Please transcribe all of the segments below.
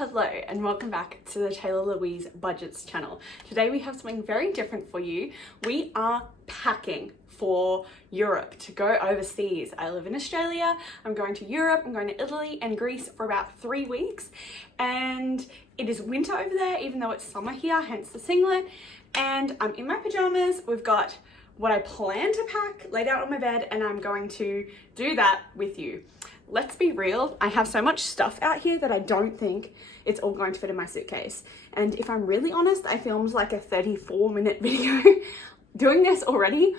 Hello and welcome back to the Taylah Louise Budgets channel. Today we have something very different for you. We are packing for Europe to go overseas. I live in Australia, I'm going to Europe, I'm going to Italy and Greece for about 3 weeks, and it is winter over there even though it's summer here, hence the singlet, and I'm in my pajamas. We've got what I plan to pack laid out on my bed and I'm going to do that with you. Let's be real, I have so much stuff out here that I don't think it's all going to fit in my suitcase. And if I'm really honest, I filmed like a 34-minute video doing this already.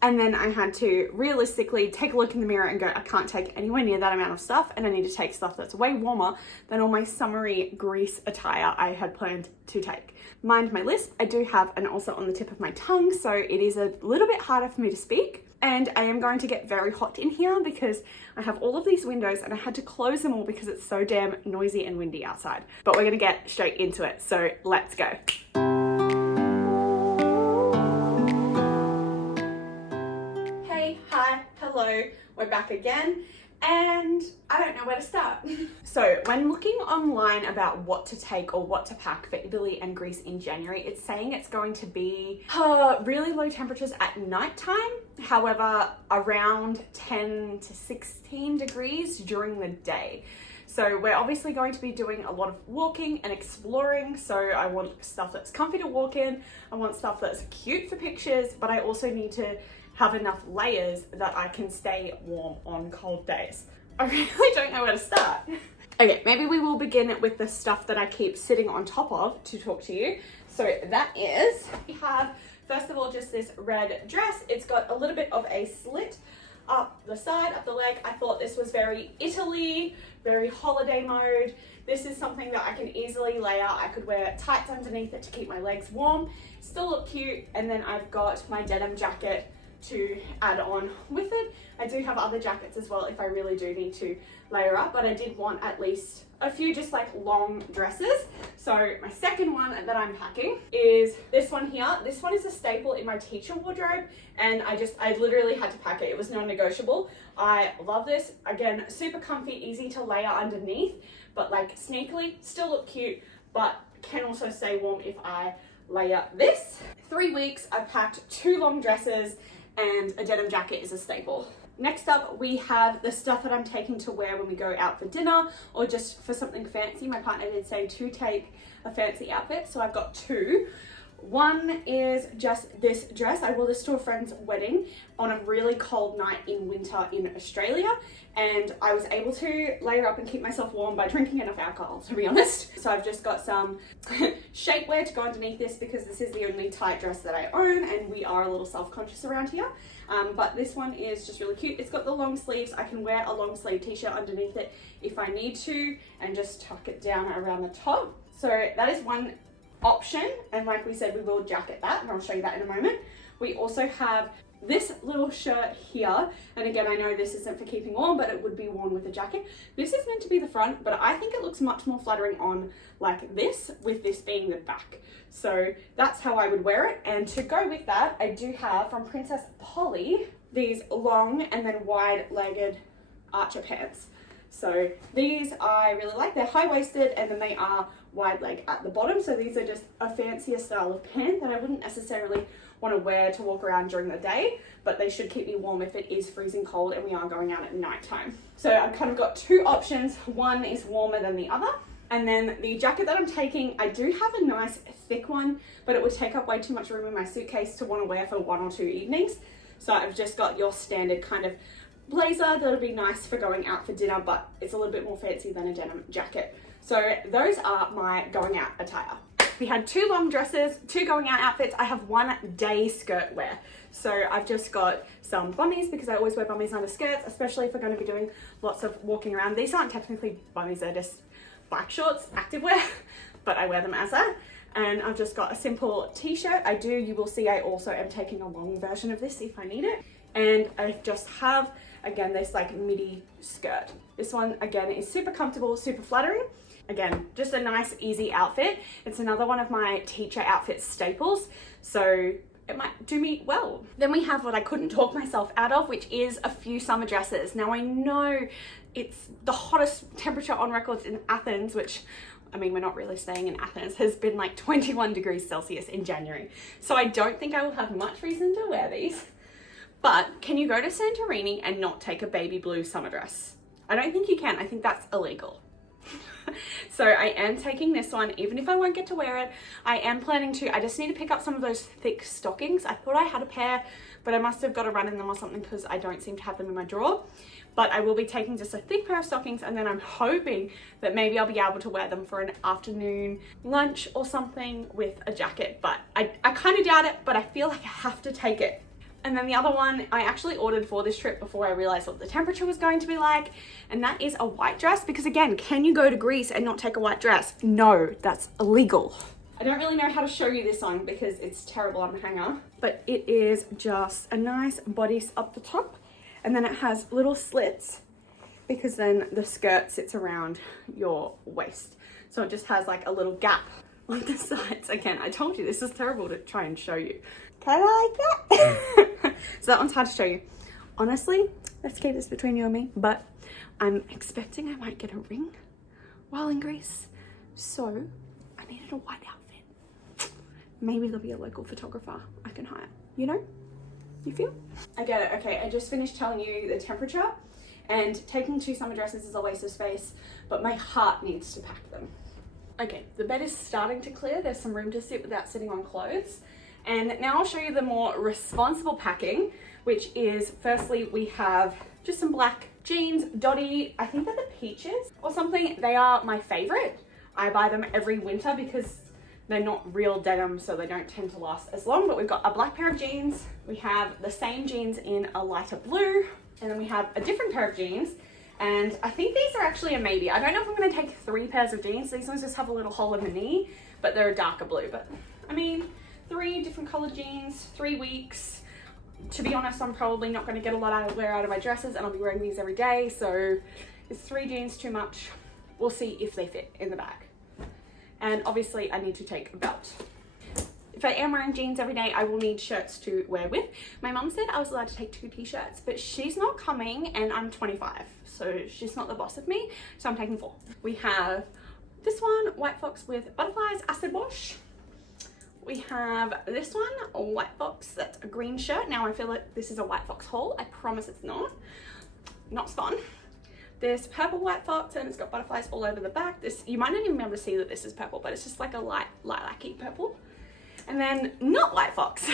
And then I had to realistically take a look in the mirror and go, I can't take anywhere near that amount of stuff, and I need to take stuff that's way warmer than all my summery Greece attire I had planned to take. Mind my lisp, I do have an ulcer on the tip of my tongue, so it is a little bit harder for me to speak. And I am going to get very hot in here because I have all of these windows and I had to close them all because it's so damn noisy and windy outside. But we're gonna get straight into it, so let's go. Hey, hi, hello, we're back again. And I don't know where to start. So when looking online about what to take or what to pack for Italy and Greece in January, it's saying it's going to be really low temperatures at nighttime. However, around 10 to 16 degrees during the day. So we're obviously going to be doing a lot of walking and exploring. So I want stuff that's comfy to walk in. I want stuff that's cute for pictures, but I also need to have enough layers that I can stay warm on cold days. I really don't know where to start. Okay, maybe we will begin with the stuff that I keep sitting on top of to talk to you. So that is, we have, first of all, just this red dress. It's got a little bit of a slit up the side, up the leg. I thought this was very Italy, very holiday mode. This is something that I can easily layer. I could wear tights underneath it to keep my legs warm, still look cute. And then I've got my denim jacket to add on with it. I do have other jackets as well if I really do need to layer up, but I did want at least a few just like long dresses. So my second one that I'm packing is this one here. This one is a staple in my teacher wardrobe, and I literally had to pack it. It was non-negotiable. I love this. Again, super comfy, easy to layer underneath, but like sneakily, still look cute, but can also stay warm if I layer this. 3 weeks, I've packed 2 long dresses and a denim jacket is a staple. Next up, we have the stuff that I'm taking to wear when we go out for dinner or just for something fancy. My partner did say to take a fancy outfit, so I've got 2. One is just this dress. I wore this to a friend's wedding on a really cold night in winter in Australia, and I was able to layer up and keep myself warm by drinking enough alcohol, to be honest. So I've just got some shapewear to go underneath this because this is the only tight dress that I own and we are a little self-conscious around here. But this one is just really cute. It's got the long sleeves. I can wear a long sleeve t-shirt underneath it if I need to and just tuck it down around the top. So that is one option, and like we said, we will jacket that and I'll show you that in a moment. We also have this little shirt here, and again, I know this isn't for keeping warm, but it would be worn with a jacket. This is meant to be the front, but I think it looks much more flattering on like this, with this being the back. So that's how I would wear it. And to go with that, I do have from Princess Polly these long and then wide-legged archer pants. So these I really like. They're high-waisted and then they are wide leg at the bottom. So these are just a fancier style of pant that I wouldn't necessarily want to wear to walk around during the day, but they should keep me warm if it is freezing cold and we are going out at nighttime. So I've kind of got 2 options. One is warmer than the other. And then the jacket that I'm taking, I do have a nice thick one, but it would take up way too much room in my suitcase to want to wear for 1 or 2 evenings. So I've just got your standard kind of blazer that'll be nice for going out for dinner, but it's a little bit more fancy than a denim jacket. So those are my going out attire. We had 2 long dresses, 2 going out outfits. I have 1 day skirt wear. So I've just got some bummies because I always wear bummies under skirts, especially if we're going to be doing lots of walking around. These aren't technically bummies, they're just bike shorts, activewear, but I wear them as that. And I've just got a simple t-shirt. You will see I also am taking a long version of this if I need it. And I just have, again, this like midi skirt. This one, again, is super comfortable, super flattering. Again, just a nice, easy outfit. It's another one of my teacher outfit staples, so it might do me well. Then we have what I couldn't talk myself out of, which is a few summer dresses. Now I know it's the hottest temperature on records in Athens, which I mean, we're not really staying in Athens, has been like 21 degrees Celsius in January. So I don't think I will have much reason to wear these. But can you go to Santorini and not take a baby blue summer dress? I don't think you can. I think that's illegal. So I am taking this one, even if I won't get to wear it. I am planning to, I just need to pick up some of those thick stockings. I thought I had a pair, but I must have got to run in them or something because I don't seem to have them in my drawer. But I will be taking just a thick pair of stockings, and then I'm hoping that maybe I'll be able to wear them for an afternoon lunch or something with a jacket. But I kind of doubt it, but I feel like I have to take it. And then the other one I actually ordered for this trip before I realized what the temperature was going to be like, and that is a white dress, because again, can you go to Greece and not take a white dress? No, that's illegal. I don't really know how to show you this on because it's terrible on the hanger, but it is just a nice bodice up the top, and then it has little slits because then the skirt sits around your waist. So it just has like a little gap on the sides. Again, I told you this is terrible to try and show you. Kind of like that. So that one's hard to show you. Honestly, let's keep this between you and me, but I'm expecting I might get a ring while in Greece. So I needed a white outfit. Maybe there'll be a local photographer I can hire, you know? You feel? I get it. Okay, I just finished telling you the temperature, and taking 2 summer dresses is a waste of space, but my heart needs to pack them. Okay, the bed is starting to clear. There's some room to sit without sitting on clothes. And now I'll show you the more responsible packing, which is, firstly, we have just some black jeans, Dottie, I think they're the Peaches or something. They are my favorite. I buy them every winter because they're not real denim, so they don't tend to last as long. But we've got a black pair of jeans. We have the same jeans in a lighter blue, and then we have a different pair of jeans. And I think these are actually a maybe. I don't know if I'm going to take 3 pairs of jeans. These ones just have a little hole in the knee, but they're a darker blue. But I mean, 3 different colored jeans, 3 weeks. To be honest, I'm probably not going to get a lot of wear out of my dresses, and I'll be wearing these every day. So is 3 jeans too much? We'll see if they fit in the bag. And obviously I need to take a belt. If I am wearing jeans every day, I will need shirts to wear with. My mum said I was allowed to take 2 t-shirts, but she's not coming and I'm 25. So she's not the boss of me. So I'm taking 4. We have this one, White Fox with butterflies, acid wash. We have this one, a White Fox, that's a green shirt. Now I feel like this is a White Fox haul. I promise it's not. Not spawn. This purple White Fox, and it's got butterflies all over the back. This, you might not even be able to see that this is purple, but it's just like a light lilac-y purple. And then not White Fox.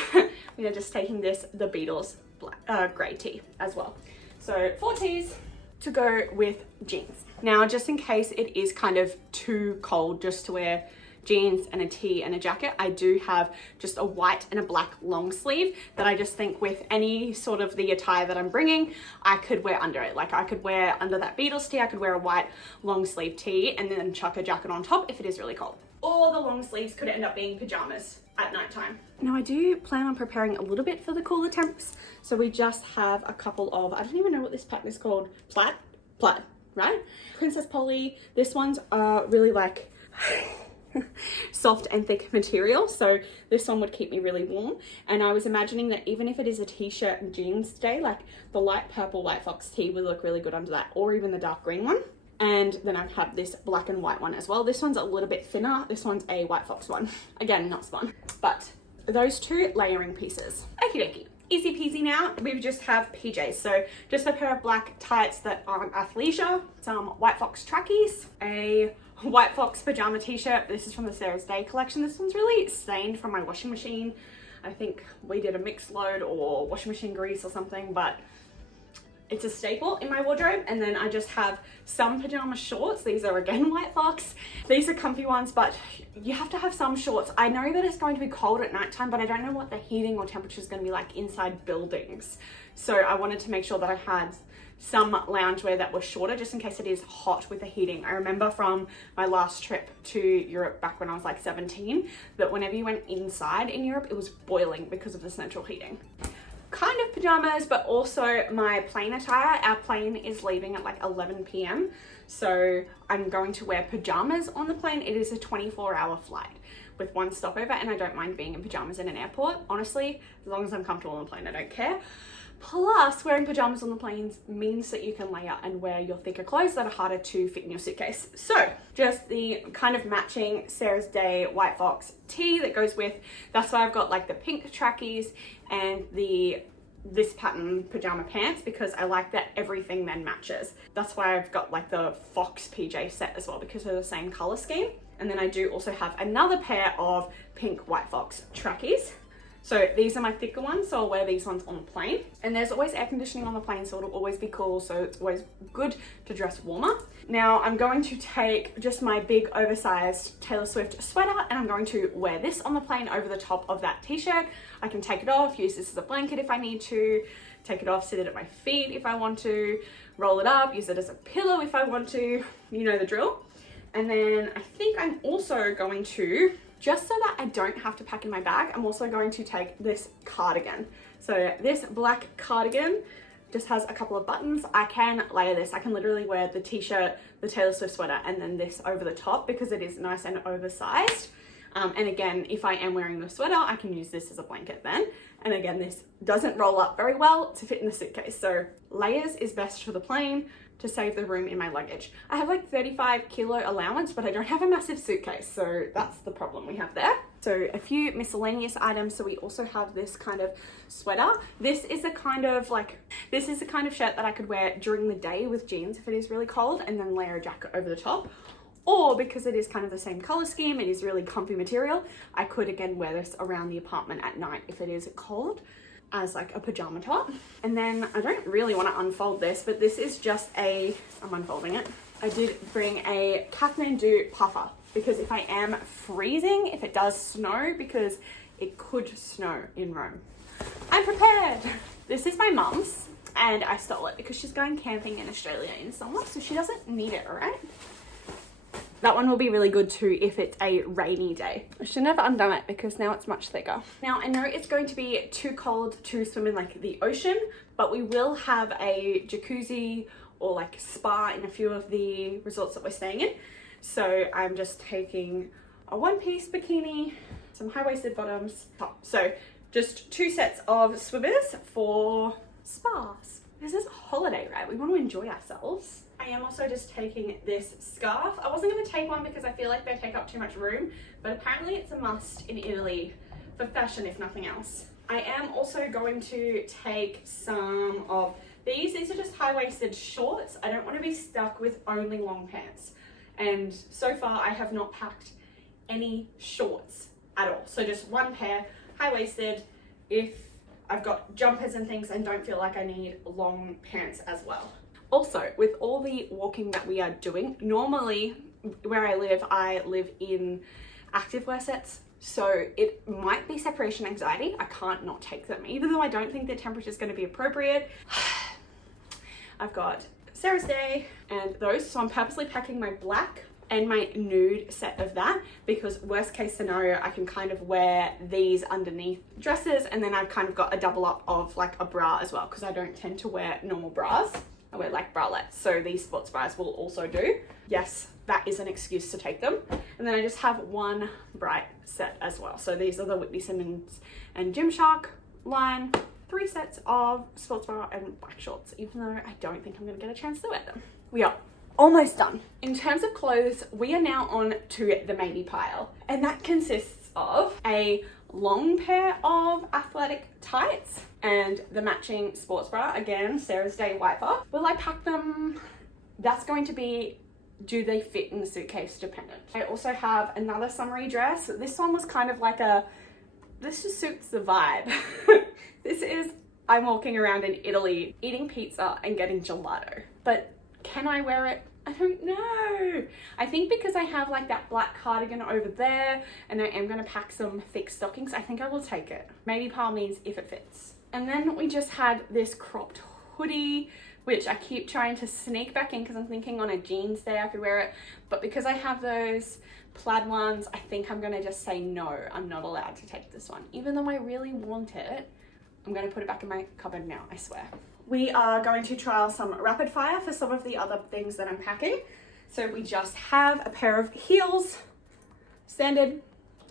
We are just taking this, the Beatles black, grey tee as well. So 4 tees to go with jeans. Now, just in case it is kind of too cold just to wear jeans and a tee and a jacket, I do have just a white and a black long sleeve that I just think with any sort of the attire that I'm bringing, I could wear under it. Like I could wear under that Beatles tee, I could wear a white long sleeve tee and then chuck a jacket on top if it is really cold. Or the long sleeves could end up being pajamas at night time. Now I do plan on preparing a little bit for the cooler temps. So we just have a couple of, I don't even know what this pattern is called, plaid, right? Princess Polly. This one's really like soft and thick material, so this one would keep me really warm. And I was imagining that even if it is a t-shirt and jeans day, like the light purple White Fox tee would look really good under that, or even the dark green one. And then I have this black and white one as well. This one's a little bit thinner. This one's a White Fox one. Again, not spun, but those 2 layering pieces. Okie dokie. Easy peasy now. We just have PJs. So just a pair of black tights that aren't athleisure, some White Fox trackies, a White Fox pajama t-shirt. This is from the Sarah's Day collection. This one's really stained from my washing machine. I think we did a mixed load or washing machine grease or something, but it's a staple in my wardrobe. And then I just have some pajama shorts. These are again White Fox. These are comfy ones, but you have to have some shorts. I know that it's going to be cold at nighttime, but I don't know what the heating or temperature is going to be like inside buildings. So I wanted to make sure that I had some loungewear that was shorter just in case it is hot with the heating. I remember from my last trip to Europe back when I was like 17, that whenever you went inside in Europe, it was boiling because of the central heating. Kind of pajamas, but also my plane attire. Our plane is leaving at like 11 p.m. So I'm going to wear pajamas on the plane. It is a 24-hour flight with 1 stopover, and I don't mind being in pajamas in an airport. Honestly, as long as I'm comfortable on the plane, I don't care. Plus, wearing pajamas on the planes means that you can layer and wear your thicker clothes that are harder to fit in your suitcase. So, just the kind of matching Sarah's Day White Fox tee that goes with. That's why I've got like the pink trackies and this pattern pajama pants, because I like that everything then matches. That's why I've got like the Fox PJ set as well, because they're the same color scheme. And then I do also have another pair of pink White Fox trackies. So these are my thicker ones, so I'll wear these ones on the plane. And there's always air conditioning on the plane, so it'll always be cool, so it's always good to dress warmer. Now I'm going to take just my big oversized Taylor Swift sweater, and I'm going to wear this on the plane over the top of that t-shirt. I can take it off, use this as a blanket if I need to, take it off, sit it at my feet if I want to, roll it up, use it as a pillow if I want to, you know the drill. And then I think I'm also going to, just so that I don't have to pack in my bag, I'm also going to take this cardigan. So this black cardigan just has a couple of buttons. I can layer this. I can literally wear the t-shirt, the Taylor Swift sweater, and then this over the top because it is nice and oversized. And again, if I am wearing the sweater, I can use this as a blanket then. And again, this doesn't roll up very well to fit in the suitcase. So layers is best for the plane to save the room in my luggage. I have like 35 kilo allowance, but I don't have a massive suitcase. So that's the problem we have there. So a few miscellaneous items. So we also have this kind of sweater. This is a kind of shirt that I could wear during the day with jeans if it is really cold, and then layer a jacket over the top. Or because it is kind of the same color scheme, it is really comfy material, I could again wear this around the apartment at night if it is cold as like a pajama top. And then I don't really want to unfold this, but this is just I'm unfolding it. I did bring a Kathmandu puffer because if I am freezing, if it does snow, because it could snow in Rome, I'm prepared. This is my mum's and I stole it because she's going camping in Australia in summer, so she doesn't need it, all right? That one will be really good too if it's a rainy day. I should never undone it because now it's much thicker. Now I know it's going to be too cold to swim in like the ocean, but we will have a jacuzzi or like spa in a few of the resorts that we're staying in. So I'm just taking a one-piece bikini, some high-waisted bottoms, top. So just 2 sets of swimmers for spas. This is a holiday, right? We want to enjoy ourselves. I am also just taking this scarf. I wasn't going to take one because I feel like they take up too much room, but apparently it's a must in Italy for fashion, if nothing else. I am also going to take some of these. These are just high-waisted shorts. I don't want to be stuck with only long pants. And so far I have not packed any shorts at all. So just one pair, high-waisted, if I've got jumpers and things and don't feel like I need long pants as well. Also, with all the walking that we are doing, normally where I live in activewear sets, so it might be separation anxiety. I can't not take them, even though I don't think the temperature is going to be appropriate. I've got Sarah's Day and those, so I'm purposely packing my black and my nude set of that, because worst case scenario, I can kind of wear these underneath dresses, and then I've kind of got a double up of like a bra as well, because I don't tend to wear normal bras. I wear like bralettes, so these sports bras will also do. Yes, that is an excuse to take them. And then I just have one bright set as well. So these are the Whitney Simmons and Gymshark line, 3 sets of sports bra and black shorts, even though I don't think I'm gonna get a chance to wear them. We are almost done. In terms of clothes, we are now on to the maybe pile, and that consists of a long pair of athletic tights and the matching sports bra, again Sarah's Day White Fox. Will I pack them? That's going to be, do they fit in the suitcase dependent. I also have another summery dress. This one was kind of like this just suits the vibe. This is, I'm walking around in Italy eating pizza and getting gelato, but can I wear it? I don't know. I think because I have like that black cardigan over there and I am going to pack some thick stockings, I think I will take it. Maybe pile means if it fits. And then we just had this cropped hoodie, which I keep trying to sneak back in because I'm thinking on a jeans day I could wear it. But because I have those plaid ones, I think I'm going to just say no, I'm not allowed to take this one. Even though I really want it, I'm going to put it back in my cupboard now, I swear. We are going to trial some rapid fire for some of the other things that I'm packing. So we just have a pair of heels, standard,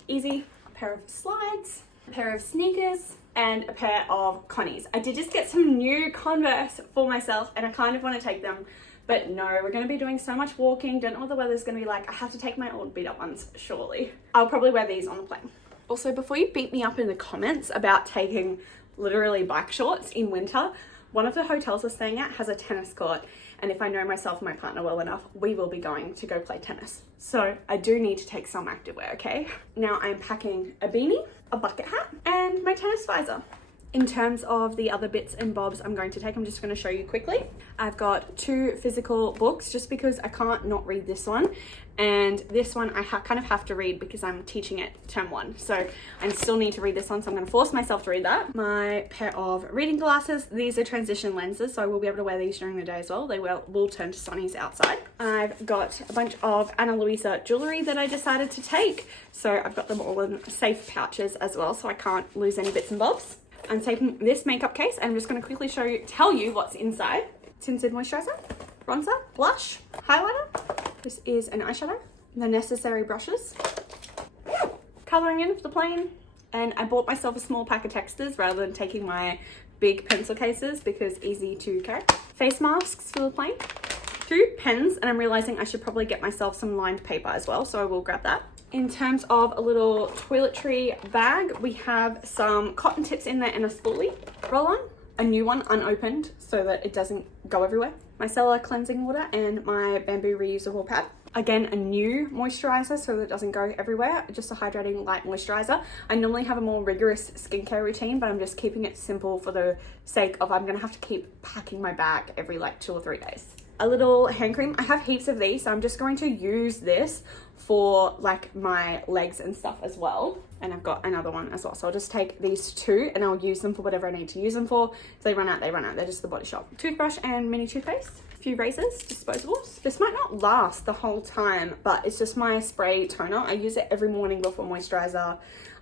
easy, a pair of slides, a pair of sneakers, and a pair of Connies. I did just get some new Converse for myself and I kind of want to take them, but no, we're going to be doing so much walking. Don't know what the weather's going to be like. I have to take my old beat up ones, surely. I'll probably wear these on the plane. Also, before you beat me up in the comments about taking literally bike shorts in winter, one of the hotels we're staying at has a tennis court, and if I know myself and my partner well enough, we will be going to go play tennis. So I do need to take some activewear, okay? Now I'm packing a beanie, a bucket hat, and my tennis visor. In terms of the other bits and bobs I'm going to take, I'm just going to show you quickly. I've got 2 physical books just because I can't not read this one. And this one I kind of have to read because I'm teaching it term 1. So I still need to read this one, so I'm going to force myself to read that. My pair of reading glasses. These are transition lenses, so I will be able to wear these during the day as well. They will turn to sunnies outside. I've got a bunch of Ana Luisa jewellery that I decided to take. So I've got them all in safe pouches as well, so I can't lose any bits and bobs. I'm taking this makeup case and I'm just going to quickly tell you what's inside. Tinted moisturizer, bronzer, blush, highlighter. This is an eyeshadow, the necessary brushes, colouring in for the plane, and I bought myself a small pack of texters rather than taking my big pencil cases because easy to carry. Face masks for the plane, 2 pens, and I'm realising I should probably get myself some lined paper as well, so I will grab that. In terms of a little toiletry bag, we have some cotton tips in there and a spoolie roll-on, a new one unopened so that it doesn't go everywhere, micellar cleansing water, and my bamboo reusable pad. Again, a new moisturizer so that it doesn't go everywhere, just a hydrating light moisturizer. I normally have a more rigorous skincare routine, but I'm just keeping it simple for the sake of I'm gonna have to keep packing my bag every like 2 or 3 days. A little hand cream. I have heaps of these, so I'm just going to use this for like my legs and stuff as well. And I've got another one as well. So I'll just take these 2 and I'll use them for whatever I need to use them for. If they run out, they run out. They're just the Body Shop. Toothbrush and mini toothpaste. A few razors, disposables. This might not last the whole time, but it's just my spray toner. I use it every morning before moisturizer.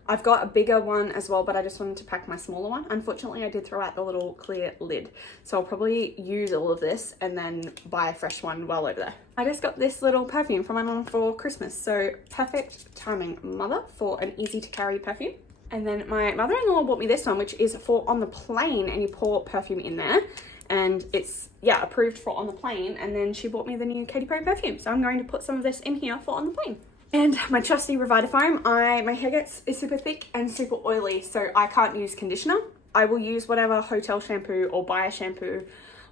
I've got a bigger one as well, but I just wanted to pack my smaller one. Unfortunately, I did throw out the little clear lid. So I'll probably use all of this and then buy a fresh one while over there. I just got this little perfume from my mum for Christmas. So perfect timing, mother, for an easy to carry perfume. And then my mother-in-law bought me this one, which is for on the plane, and you pour perfume in there. And it's, yeah, approved for on the plane. And then she bought me the new Katy Perry perfume. So I'm going to put some of this in here for on the plane. And my trusty Revitafoam. My hair is super thick and super oily, so I can't use conditioner. I will use whatever hotel shampoo or buy a shampoo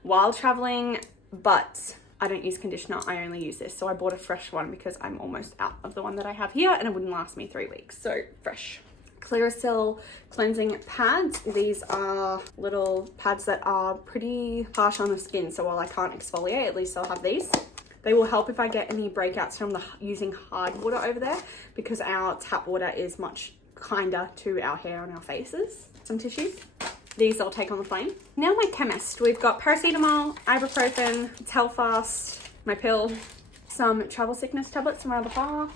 while traveling, but I don't use conditioner. I only use this. So I bought a fresh one because I'm almost out of the one that I have here and it wouldn't last me 3 weeks. So fresh. Clearasil cleansing pads. These are little pads that are pretty harsh on the skin. So while I can't exfoliate, at least I'll have these. They will help if I get any breakouts from using hard water over there because our tap water is much kinder to our hair and our faces. Some tissues. These I'll take on the plane. Now my chemist. We've got paracetamol, ibuprofen, Telfast, my pill, some travel sickness tablets from around the bar,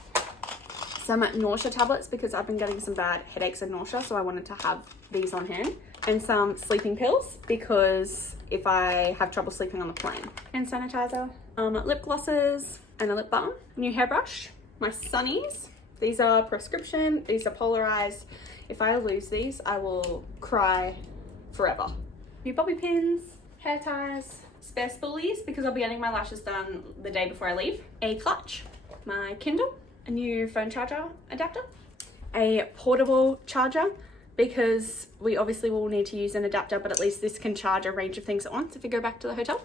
some nausea tablets because I've been getting some bad headaches and nausea, so I wanted to have these on hand, and some sleeping pills because if I have trouble sleeping on the plane. Hand sanitizer, lip glosses, and a lip balm. New hairbrush, my sunnies. These are prescription, these are polarized. If I lose these, I will cry forever. New bobby pins, hair ties, spare spoolies because I'll be getting my lashes done the day before I leave. A clutch, my Kindle, a new phone charger adapter, a portable charger because we obviously will need to use an adapter, but at least this can charge a range of things at once if we go back to the hotel,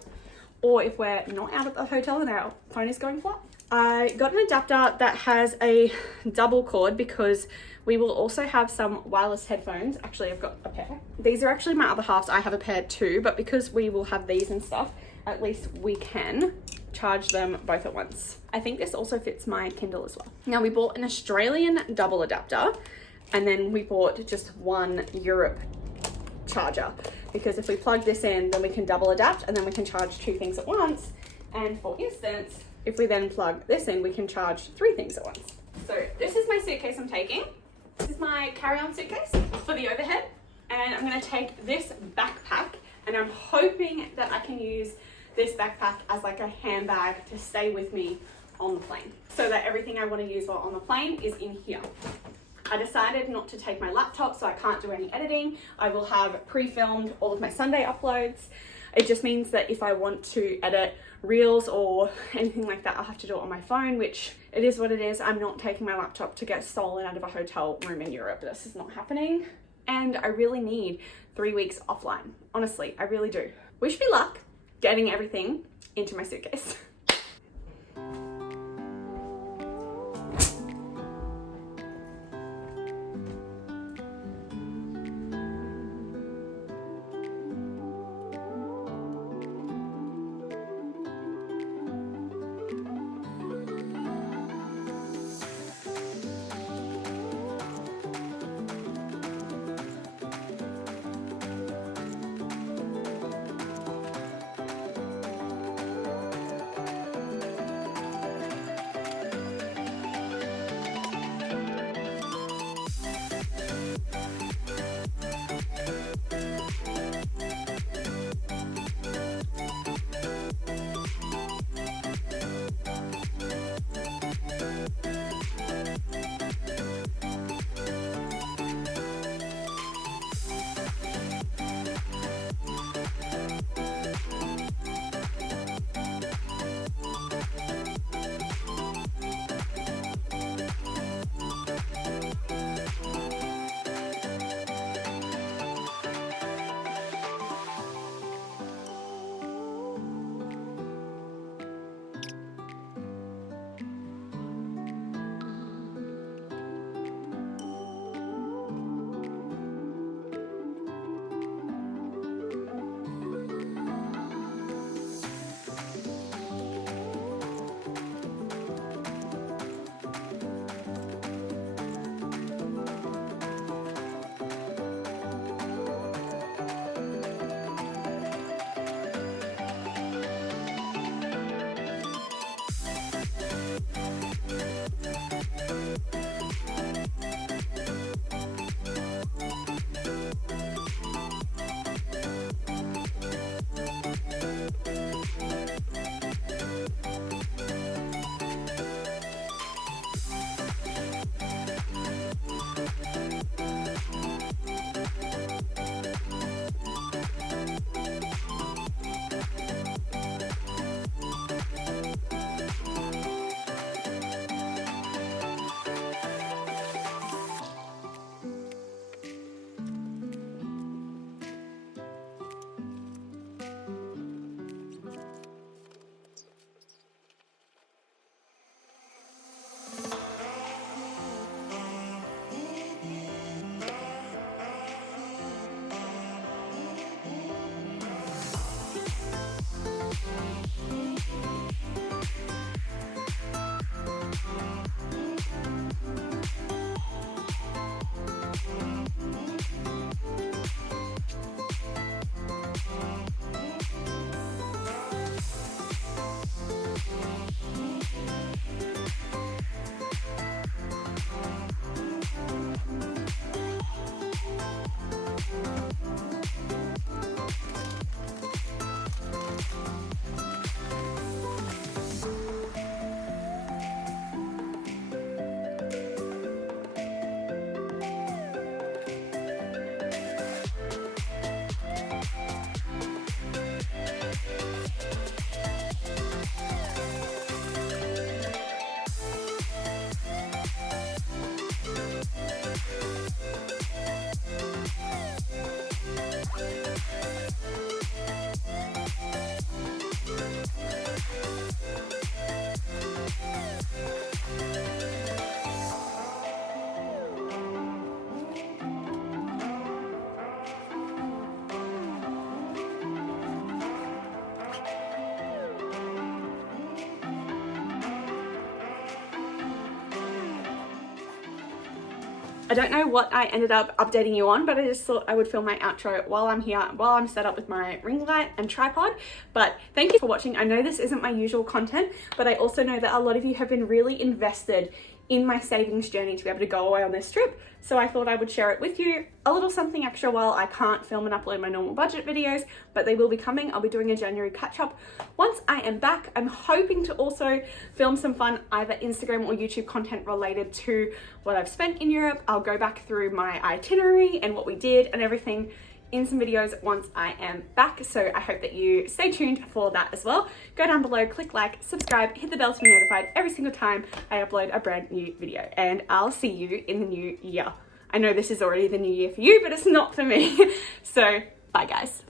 or if we're not out at the hotel and our phone is going flat. I got an adapter that has a double cord because we will also have some wireless headphones. Actually, I've got a pair. These are actually my other halves. I have a pair too, but because we will have these and stuff, at least we can charge them both at once. I think this also fits my Kindle as well. Now we bought an Australian double adapter and then we bought just one Europe charger because if we plug this in, then we can double adapt and then we can charge 2 things at once. And for instance, if we then plug this in, we can charge 3 things at once. So this is my suitcase I'm taking. This is my carry-on suitcase for the overhead. And I'm gonna take this backpack and I'm hoping that I can use this backpack as like a handbag to stay with me on the plane so that everything I want to use while on the plane is in here. I decided not to take my laptop, so I can't do any editing. I will have pre-filmed all of my Sunday uploads. It just means that if I want to edit reels or anything like that, I'll have to do it on my phone, which it is what it is. I'm not taking my laptop to get stolen out of a hotel room in Europe. This is not happening. And I really need 3 weeks offline. Honestly, I really do. Wish me luck getting everything into my suitcase. I don't know what I ended up updating you on, but I just thought I would film my outro while I'm here, while I'm set up with my ring light and tripod. But thank you for watching. I know this isn't my usual content, but I also know that a lot of you have been really invested in my savings journey to be able to go away on this trip. So I thought I would share it with you. A little something extra while I can't film and upload my normal budget videos, but they will be coming. I'll be doing a January catch up once I am back. I'm hoping to also film some fun either Instagram or YouTube content related to what I've spent in Europe. I'll go back through my itinerary and what we did and everything in some videos once I am back. So I hope that you stay tuned for that as well. Go down below, click like, subscribe, hit the bell to be notified every single time I upload a brand new video, and I'll see you in the new year. I know this is already the new year for you, but it's not for me. So bye guys.